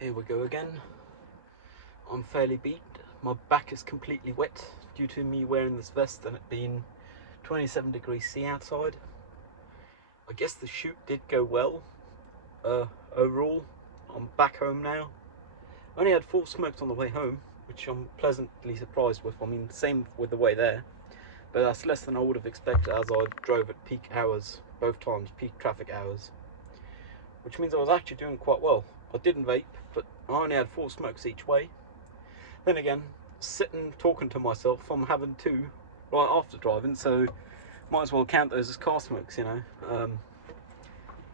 Here we go again. I'm fairly beat. My back is completely wet due to me wearing this vest and it being 27 degrees C outside. I guess the shoot did go well. Overall, I'm back home now. I only had 4 smokes on the way home, which I'm pleasantly surprised with. I mean, same with the way there, but that's less than I would have expected as I drove at peak hours, both times, peak traffic hours. Which means I was actually doing quite well. I didn't vape, but I only had 4 smokes each way. Then again, sitting talking to myself, I'm having 2 right after driving, so might as well count those as car smokes, you know.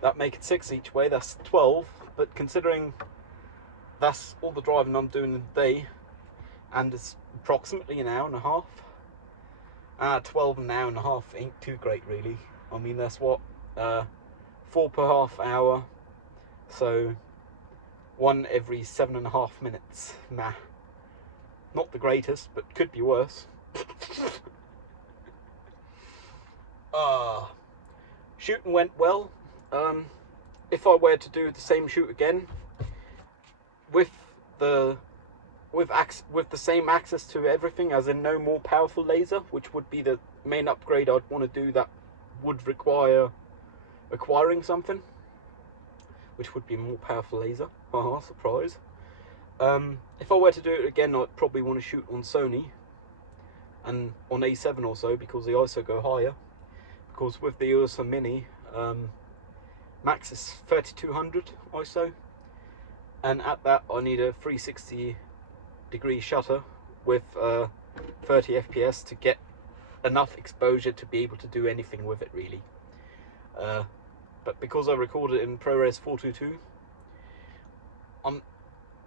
That make it 6 each way, that's 12, but considering that's all the driving I'm doing in the day, and it's approximately an hour and a half, 12 an hour and a half ain't too great really. I mean, that's what, 4 per half hour, so 1 every 7.5 minutes. Nah, not the greatest, but could be worse. Shooting went well. If I were to do the same shoot again with the same access to everything, as in no more powerful laser, which would be the main upgrade I'd want to do, that would require acquiring something, which would be more powerful laser. Haha, surprise. If I were to do it again, I'd probably want to shoot on Sony and on A7 or so, because the ISO go higher. Because with the Ursa Mini, max is 3200 ISO, and at that I need a 360 degree shutter with 30 FPS to get enough exposure to be able to do anything with it really. But because I recorded it in ProRes 422, I'm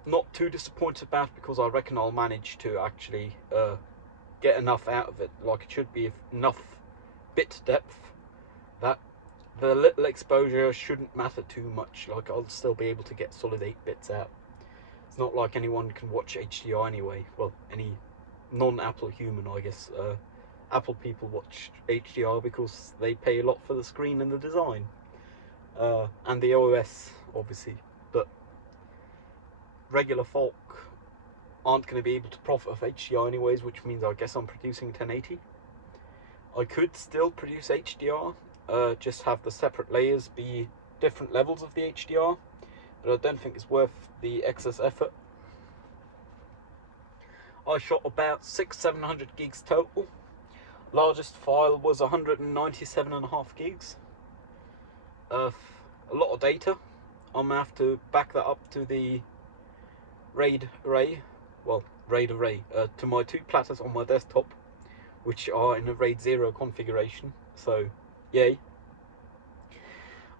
not too disappointed about it, because I reckon I'll manage to actually get enough out of it, like it should be enough bit depth that the little exposure shouldn't matter too much. Like, I'll still be able to get solid 8 bits out. It's not like anyone can watch HDR anyway. Well, any non-Apple human, I guess. Apple people watch HDR because they pay a lot for the screen and the design, and the OS obviously, but regular folk aren't going to be able to profit off HDR anyways, which means I guess I'm producing 1080. I could still produce HDR, just have the separate layers be different levels of the HDR, but I don't think it's worth the excess effort. I shot about 600-700 gigs total. Largest file was 197.5 gigs. A lot of data. I'm gonna have to back that up to the RAID array, to my 2 platters on my desktop, which are in a RAID 0 configuration, so yay.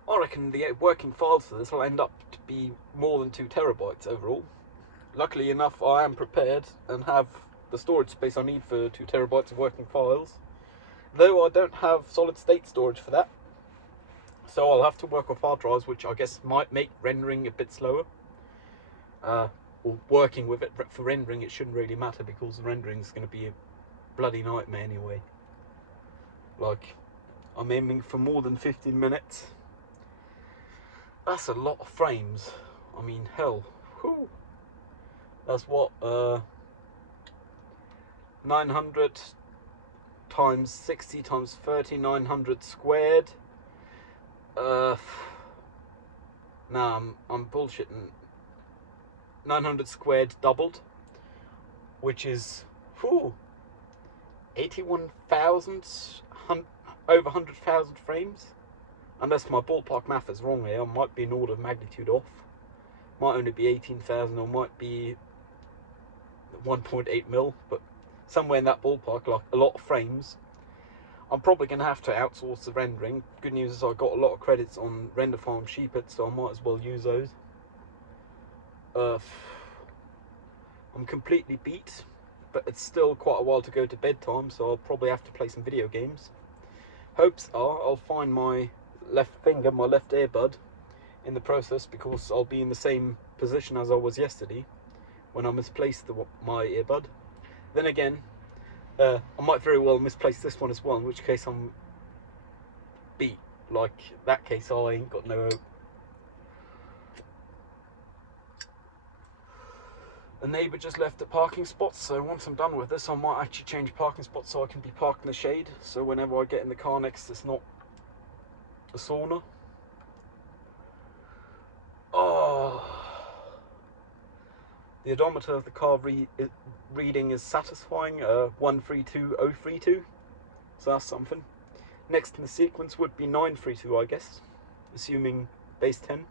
I reckon the working files for this will end up to be more than 2 terabytes overall. Luckily enough, I am prepared and have the storage space I need for 2 terabytes of working files, though I don't have solid state storage for that, so I'll have to work with hard drives, which I guess might make rendering a bit slower. Or working with it for rendering, it shouldn't really matter, because the rendering is going to be a bloody nightmare anyway. Like, I'm aiming for more than 15 minutes. That's a lot of frames. I mean, hell, whew. That's what, 900 times 60 times 30, 900 squared. Nah, I'm bullshitting. 900 squared doubled, which is, whew, 81,000, over 100,000 frames. Unless my ballpark math is wrong here, I might be an order of magnitude off. Might only be 18,000, or might be 1.8 mil, but somewhere in that ballpark, like a lot of frames. I'm probably going to have to outsource the rendering. Good news is I got a lot of credits on Render Farm Sheepit, so I might as well use those. I'm completely beat, but it's still quite a while to go to bedtime, so I'll probably have to play some video games. Hopes are I'll find my left finger, my left earbud, in the process, because I'll be in the same position as I was yesterday when I misplaced my earbud. Then again, I might very well misplace this one as well, in which case I'm beat. Like, that case I ain't got no hope. the neighbour just left the parking spots, so once I'm done with this I might actually change parking spots so I can be parked in the shade, so whenever I get in the car next it's not a sauna. Oh, the odometer of the car reading is satisfying, 132032, so that's something. Next in the sequence would be 932, I guess, assuming base 10.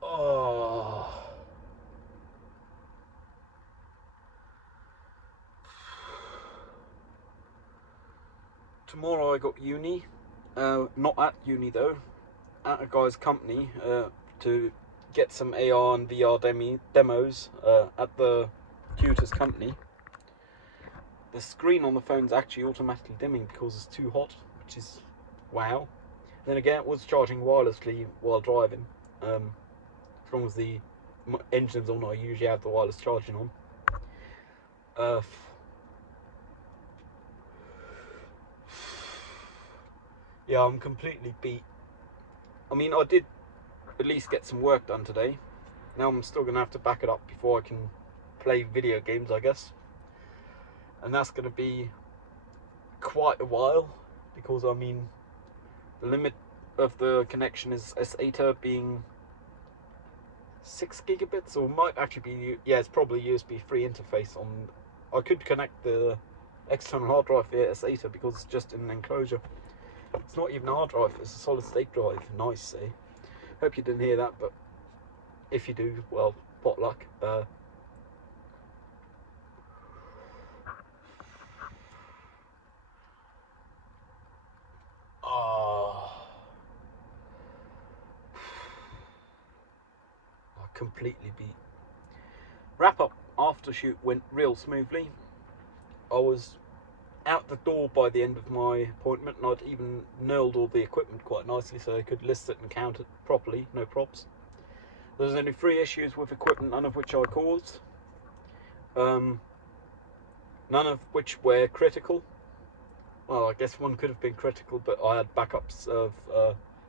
Oh. Tomorrow I got uni, not at uni though, at a guy's company, to get some AR and VR demos at the tutor's company. The screen on the phone's actually automatically dimming because it's too hot, which is wow. Then again, it was charging wirelessly while driving. As long as the engine's on, I usually have the wireless charging on. Yeah, I'm completely beat. I mean, I did at least get some work done today. Now I'm still going to have to back it up before I can play video games, I guess. And that's going to be quite a while, because I mean, the limit of the connection is SATA being 6 gigabits, or might actually be, yeah, it's probably USB 3 interface on. I could connect the external hard drive via SATA because it's just an enclosure. It's not even a hard drive, it's a solid state drive. Nice, eh? Hope you didn't hear that, but if you do, well, potluck. Completely beat. Wrap up after shoot went real smoothly. I was out the door by the end of my appointment, and I'd even nailed all the equipment quite nicely so I could list it and count it properly, no props. There was only 3 issues with equipment, none of which I caused. None of which were critical. Well, I guess one could have been critical, but I had backups of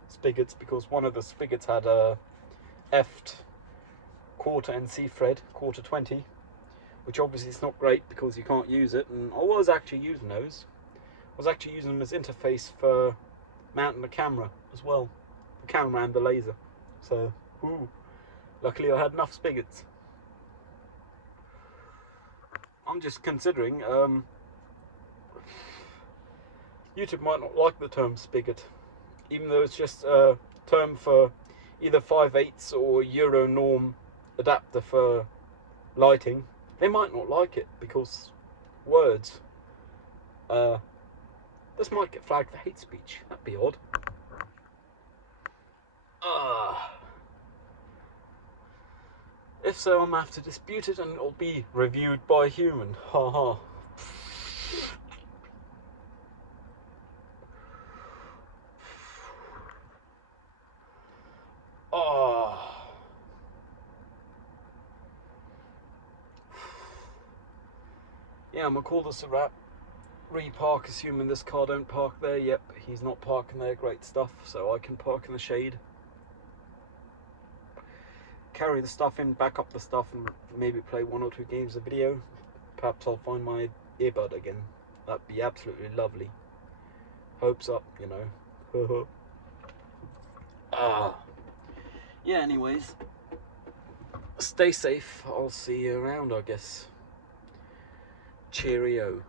spigots, because one of the spigots had a effed quarter NC thread, quarter 20, which obviously is not great because you can't use it, and I was actually using those. I was actually using them as interface for mounting the camera as well, the camera and the laser. So, luckily I had enough spigots. I'm just considering, YouTube might not like the term spigot, even though it's just a term for either 5/8 or Euro norm adapter for lighting. They might not like it because words. This might get flagged for hate speech. That'd be odd. If so, I'm gonna have to dispute it, and it'll be reviewed by a human. Ha ha. Yeah, I'm gonna call this a wrap. Repark, assuming this car don't park there. Yep, he's not parking there. Great stuff. So I can park in the shade. Carry the stuff in, back up the stuff, and maybe play 1 or 2 games of video. Perhaps I'll find my earbud again. That'd be absolutely lovely. Hopes up, you know. Yeah, anyways. Stay safe. I'll see you around, I guess. Cheerio.